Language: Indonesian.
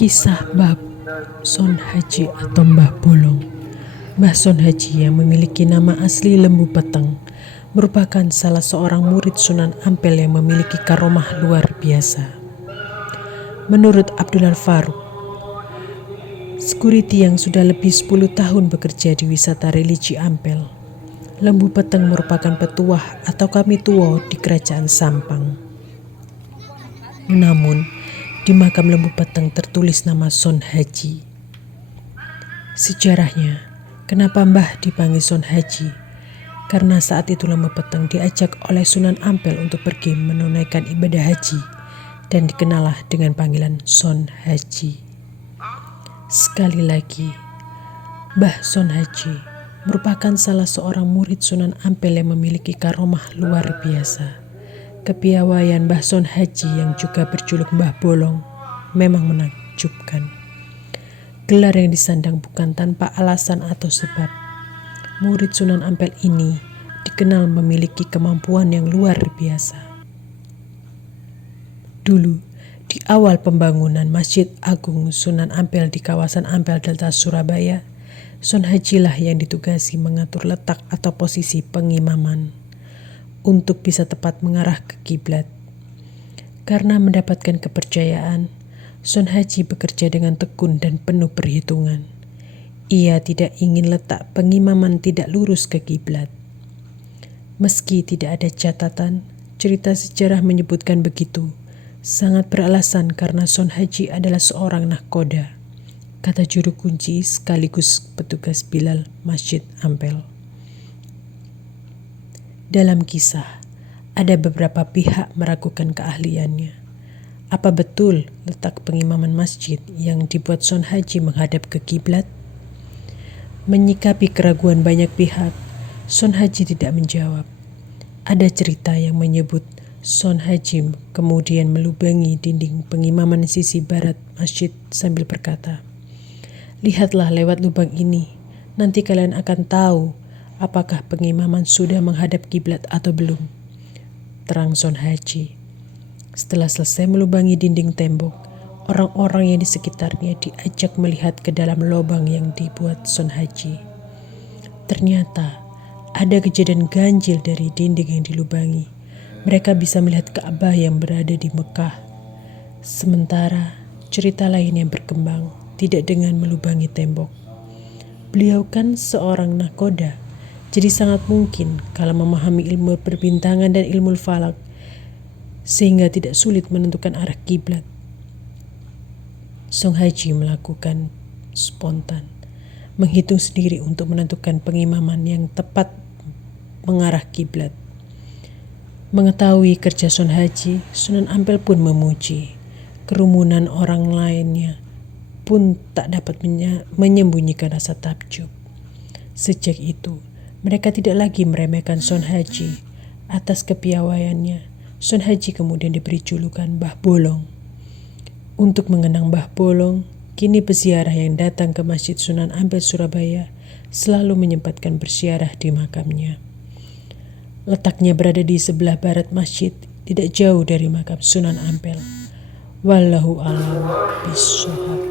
Kisah Mbah Son Haji atau Mbah Bolong. Mbah Son Haji yang memiliki nama asli Lembu Peteng merupakan salah seorang murid Sunan Ampel yang memiliki karomah luar biasa. Menurut Abdul Farouk, security yang sudah lebih 10 tahun bekerja di wisata religi Ampel, Lembu Peteng merupakan petuah atau kami tuo di Kerajaan Sampang. Namun, di makam Lembu Peteng tertulis nama Son Haji. Sejarahnya, kenapa Mbah dipanggil Son Haji? Karena saat itu Lembu Peteng diajak oleh Sunan Ampel untuk pergi menunaikan ibadah haji dan dikenallah dengan panggilan Son Haji. Sekali lagi, Mbah Son Haji merupakan salah seorang murid Sunan Ampel yang memiliki karomah luar biasa. Kepiawaian Mbah Son Haji yang juga berjuluk Mbah Bolong memang menakjubkan. Gelar yang disandang bukan tanpa alasan atau sebab. Murid Sunan Ampel ini dikenal memiliki kemampuan yang luar biasa. Dulu, di awal pembangunan Masjid Agung Sunan Ampel di kawasan Ampel Delta Surabaya, Son Haji lah yang ditugasi mengatur letak atau posisi pengimaman untuk bisa tepat mengarah ke kiblat. Karena mendapatkan kepercayaan, Son Haji bekerja dengan tekun dan penuh perhitungan. Ia tidak ingin letak pengimaman tidak lurus ke kiblat. Meski tidak ada catatan, cerita sejarah menyebutkan begitu. Sangat beralasan karena Son Haji adalah seorang nahkoda, kata juru kunci sekaligus petugas Bilal Masjid Ampel. Dalam kisah, ada beberapa pihak meragukan keahliannya. Apa betul letak pengimaman masjid yang dibuat Son Haji menghadap ke kiblat? Menyikapi keraguan banyak pihak, Son Haji tidak menjawab. Ada cerita yang menyebut Son Haji kemudian melubangi dinding pengimaman sisi barat masjid sambil berkata, "Lihatlah lewat lubang ini, nanti kalian akan tahu apakah pengimaman sudah menghadap kiblat atau belum," terang Son Haji. Setelah selesai melubangi dinding tembok, orang-orang yang di sekitarnya diajak melihat ke dalam lubang yang dibuat Son Haji. Ternyata ada kejadian ganjil dari dinding yang dilubangi. Mereka bisa melihat Ka'bah yang berada di Mekah. Sementara cerita lain yang berkembang tidak dengan melubangi tembok. Beliau kan seorang nahkoda, jadi sangat mungkin kalau memahami ilmu perbintangan dan ilmu falak, sehingga tidak sulit menentukan arah kiblat. Son Haji melakukan spontan, menghitung sendiri untuk menentukan pengimaman yang tepat mengarah kiblat. Mengetahui kerja Son Haji, Sunan Ampel pun memuji. Kerumunan orang lainnya pun tak dapat menyembunyikan rasa takjub. Sejak itu, mereka tidak lagi meremehkan Son Haji. Atas kepiawaiannya, Son Haji kemudian diberi julukan Mbah Bolong. Untuk mengenang Mbah Bolong, kini peziarah yang datang ke Masjid Sunan Ampel Surabaya selalu menyempatkan berziarah di makamnya. Letaknya berada di sebelah barat masjid, tidak jauh dari makam Sunan Ampel. Wallahu a'lam bishawab.